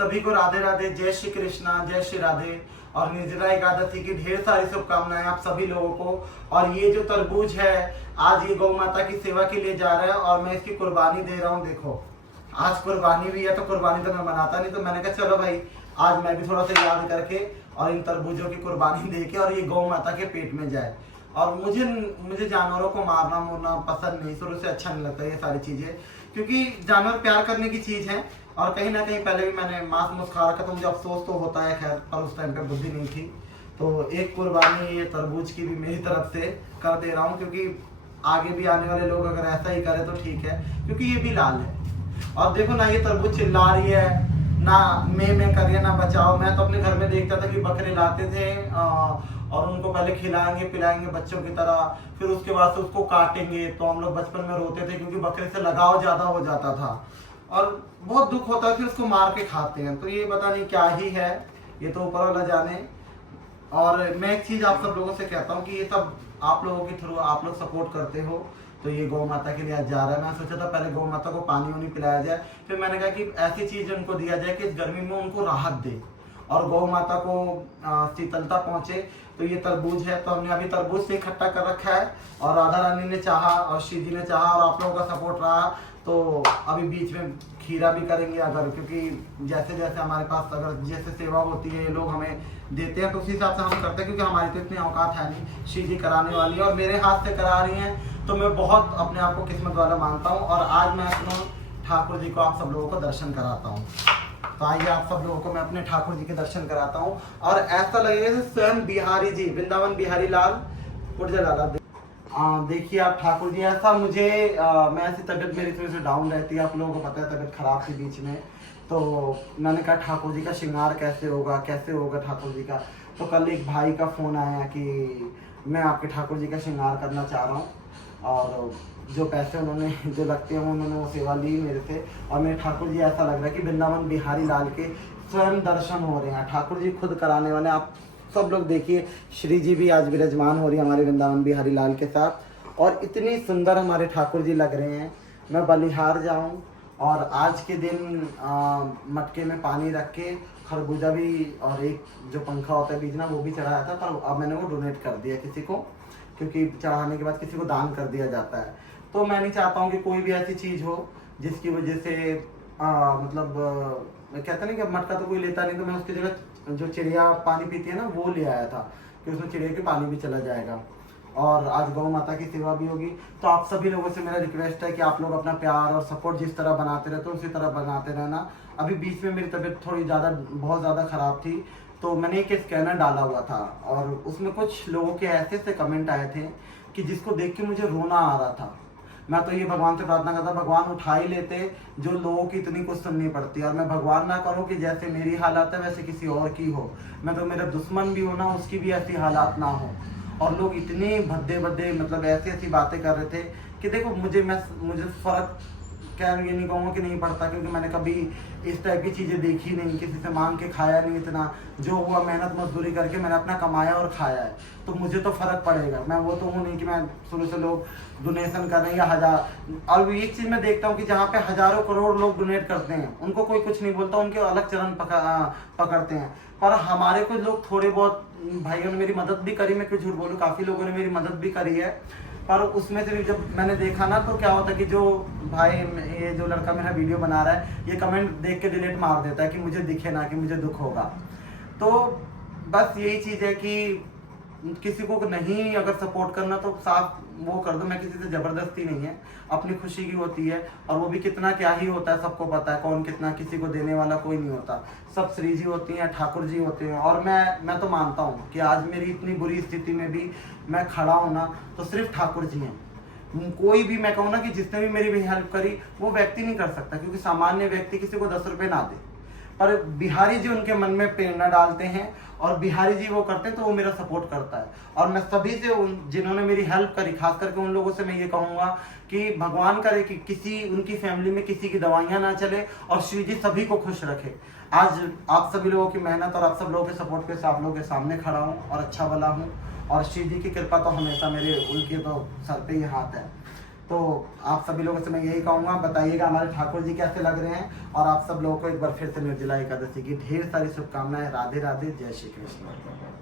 सभी को राधे राधे, जय श्री कृष्णा, जय श्री राधे। और निर्जला एकादशी की ढेर सारी शुभकामनाएं आप सभी लोगों को। और ये जो तरबूज है आज ये गौ माता की सेवा के लिए जा रहा है और मैं इसकी कुर्बानी दे रहा हूँ। देखो आज कुर्बानी भी है, तो कुर्बानी तो मैं मनाता नहीं, तो मैंने कहा चलो भाई आज मैं भी थोड़ा सा याद करके और इन तरबूजों की कुर्बानी दे के और ये गौ माता के पेट में जाए। और मुझे जानवरों को मारना मुरना पसंद नहीं, शुरू से अच्छा नहीं लगता ये सारी चीजें, क्योंकि जानवर प्यार करने की चीज है। और कहीं ना कहीं पहले भी मैंने मांस मुस खा रखा, तो मुझे अफसोस तो होता है, खैर पर उस टाइम पे बुद्धि नहीं थी। तो एक कुर्बानी ये तरबूज की भी मेरी तरफ से कर दे रहा हूँ, क्योंकि आगे भी आने वाले लोग अगर ऐसा ही करें तो ठीक है, क्योंकि ये भी लाल है। और देखो ना ये तरबूज चिल्ला रही है ना, मैं कर रही है ना बचाओ। मैं तो अपने घर में देखता था कि बकरे लाते थे और उनको पहले खिलाएंगे पिलाएंगे बच्चों की तरह, फिर उसके बाद से उसको काटेंगे। तो हम लोग बचपन में रोते थे क्योंकि बकरे से लगाव ज्यादा हो जाता था और बहुत दुख होता है, फिर उसको मार के खाते हैं। तो ये पता नहीं क्या ही है, ये तो ऊपर वाला जाने। और मैं एक चीज आप सब लोगों से कहता हूँ कि ये सब आप लोगों के थ्रू आप लोग सपोर्ट करते हो, तो ये गौ माता के लिए आज जा रहा है। मैं सोचा था पहले गौ माता को पानी वानी पिलाया जाए, फिर मैंने कहा कि ऐसी चीज उनको दिया जाए कि इस गर्मी में उनको राहत दे और गौ माता को शीतलता पहुंचे। तो ये तरबूज है, तो हमने अभी तरबूज से इकट्ठा कर रखा है और राधा रानी ने चाहा और शिव जी ने चाहा और आप लोगों का सपोर्ट रहा, तो अभी बीच में खीरा भी करेंगे अगर, क्योंकि जैसे जैसे हमारे पास अगर जैसे सेवा होती है ये लोग हमें देते हैं तो उसी हिसाब से हम करते हैं, क्योंकि हमारी तो इतनी औकात है नहीं। शिव जी कराने वाली है और मेरे हाथ से करा रही हैं, तो मैं बहुत अपने आप को किस्मत वाला मानता हूँ। और आज मैं अपने ठाकुर जी को आप सब लोगों को दर्शन कराता हूँ। तो आइए आप सब लोगों को मैं अपने ठाकुर जी के दर्शन कराता हूँ। और ऐसा लगेगा जैसे स्वयं बिहारी जी, वृंदावन बिहारी लाल उर्जा लाला। देखिए आप ठाकुर जी, ऐसा मुझे मैं ऐसी तबीयत मेरी थोड़ी सी डाउन रहती है, आप लोगों को पता है तबीयत खराब थी बीच में। तो मैंने कहा ठाकुर जी का श्रृंगार कैसे होगा ठाकुर जी का। तो कल एक भाई का फ़ोन आया कि मैं आपके ठाकुर जी का श्रृंगार करना चाह रहा हूँ, और जो पैसे उन्होंने जो लगते हैं उन्होंने वो सेवा ली मेरे से। और मेरे ठाकुर जी ऐसा लग रहा है कि वृंदावन बिहारी लाल के स्वयं दर्शन हो रहे हैं, ठाकुर जी खुद कराने वाले। आप सब लोग देखिए, श्री जी भी आज विराजमान हो रही है हमारे वृंदावन बिहारी लाल के साथ, और इतनी सुंदर हमारे ठाकुर जी लग रहे हैं। मैं बलिहार जाऊं और आज के दिन मटके में पानी रख के खरबूजा भी और एक जो पंखा होता है बीच ना वो भी चढ़ाया था, पर अब मैंने वो डोनेट कर दिया किसी को, क्योंकि चढ़ाने के बाद किसी को दान कर दिया जाता है। तो मैं नहीं चाहता हूँ कि कोई भी ऐसी चीज़ हो जिसकी वजह से कहते नहीं कि मटका तो कोई लेता नहीं, तो मैं उसकी जगह जो चिड़िया पानी पीती है ना वो ले आया था कि उसमें चिड़िया के पानी भी चला जाएगा। और आज गौ माता की सेवा भी होगी। तो आप सभी लोगों से मेरा रिक्वेस्ट है कि आप लोग अपना प्यार और सपोर्ट जिस तरह बनाते रहते हो उसी तरह बनाते रहना। अभी बीच में मेरी तबीयत थोड़ी बहुत ज़्यादा ख़राब थी, तो मैंने एक स्कैनर डाला हुआ था और उसमें कुछ लोगों के ऐसे ऐसे कमेंट आए थे कि जिसको देख के मुझे रोना आ रहा था। मैं तो ये भगवान से प्रार्थना करता भगवान उठा ही लेते जो लोगों की इतनी कुछ सुननी पड़ती है। और मैं भगवान ना करूं कि जैसे मेरी हालात है वैसे किसी और की हो। मैं तो मेरा दुश्मन भी हो ना उसकी भी ऐसी हालात ना हो। और लोग इतने भद्दे मतलब ऐसी ऐसी बातें कर रहे थे कि देखो मुझे फर्क क्या ये नहीं कहूँगा कि नहीं पड़ता, क्योंकि मैंने कभी इस टाइप की चीज़ें देखी नहीं, किसी से मांग के खाया नहीं। इतना जो हुआ मेहनत मजदूरी करके मैंने अपना कमाया और खाया है, तो मुझे तो फ़र्क पड़ेगा। मैं वो तो हूँ नहीं कि मैं शुरू से लोग डोनेशन कर रहे हैं या हज़ार। और एक चीज़ मैं देखता हूँ कि जहाँ पे हज़ारों करोड़ लोग डोनेट करते हैं उनको कोई कुछ नहीं बोलता, उनके अलग चरण पकड़ते हैं। पर हमारे कुछ लोग थोड़े बहुत भाइयों ने मेरी मदद भी करी, मैं क्यों झूठ बोलूँ, काफ़ी लोगों ने मेरी मदद भी करी है। पर उसमें से भी जब मैंने देखा ना तो क्या होता है कि जो भाई ये जो लड़का मेरा वीडियो बना रहा है ये कमेंट देख के डिलीट मार देता है कि मुझे दिखे ना कि मुझे दुख होगा। तो बस यही चीज़ है कि किसी को नहीं अगर सपोर्ट करना तो साफ वो कर दो। मैं किसी से ज़बरदस्ती नहीं है, अपनी खुशी की होती है। और वो भी कितना क्या ही होता है सबको पता है, कौन कितना, किसी को देने वाला कोई नहीं होता। सब श्री जी होती हैं, ठाकुर जी होते हैं। और मैं तो मानता हूँ कि आज मेरी इतनी बुरी स्थिति में भी मैं खड़ा हूँ ना तो सिर्फ ठाकुर जी हैं। कोई भी मैं कहूँ ना कि जिसने भी मेरी भी हेल्प करी वो व्यक्ति नहीं कर सकता, क्योंकि सामान्य व्यक्ति किसी को 10 रुपये ना दे, पर बिहारी जी उनके मन में प्रेरणा डालते हैं और बिहारी जी वो करते हैं तो वो मेरा सपोर्ट करता है। और मैं सभी से जिन्होंने मेरी हेल्प करी, खास करके उन लोगों से मैं ये कहूँगा कि भगवान करे कि किसी उनकी फैमिली में किसी की दवाइयाँ ना चले और श्री जी सभी को खुश रखे। आज आप सभी लोगों की मेहनत और आप सब लोगों के सपोर्ट पे आप लोगों के सामने खड़ा हूँ और अच्छा भला हूँ। और श्री जी की कृपा तो हमेशा मेरे उनके तो सर पे ही हाथ है। तो आप सभी लोगों से मैं यही कहूँगा, बताइएगा हमारे ठाकुर जी कैसे लग रहे हैं। और आप सब लोगों को एक बार फिर से निर्जला एकादशी की ढेर सारी शुभकामनाएं। राधे राधे, जय श्री कृष्ण।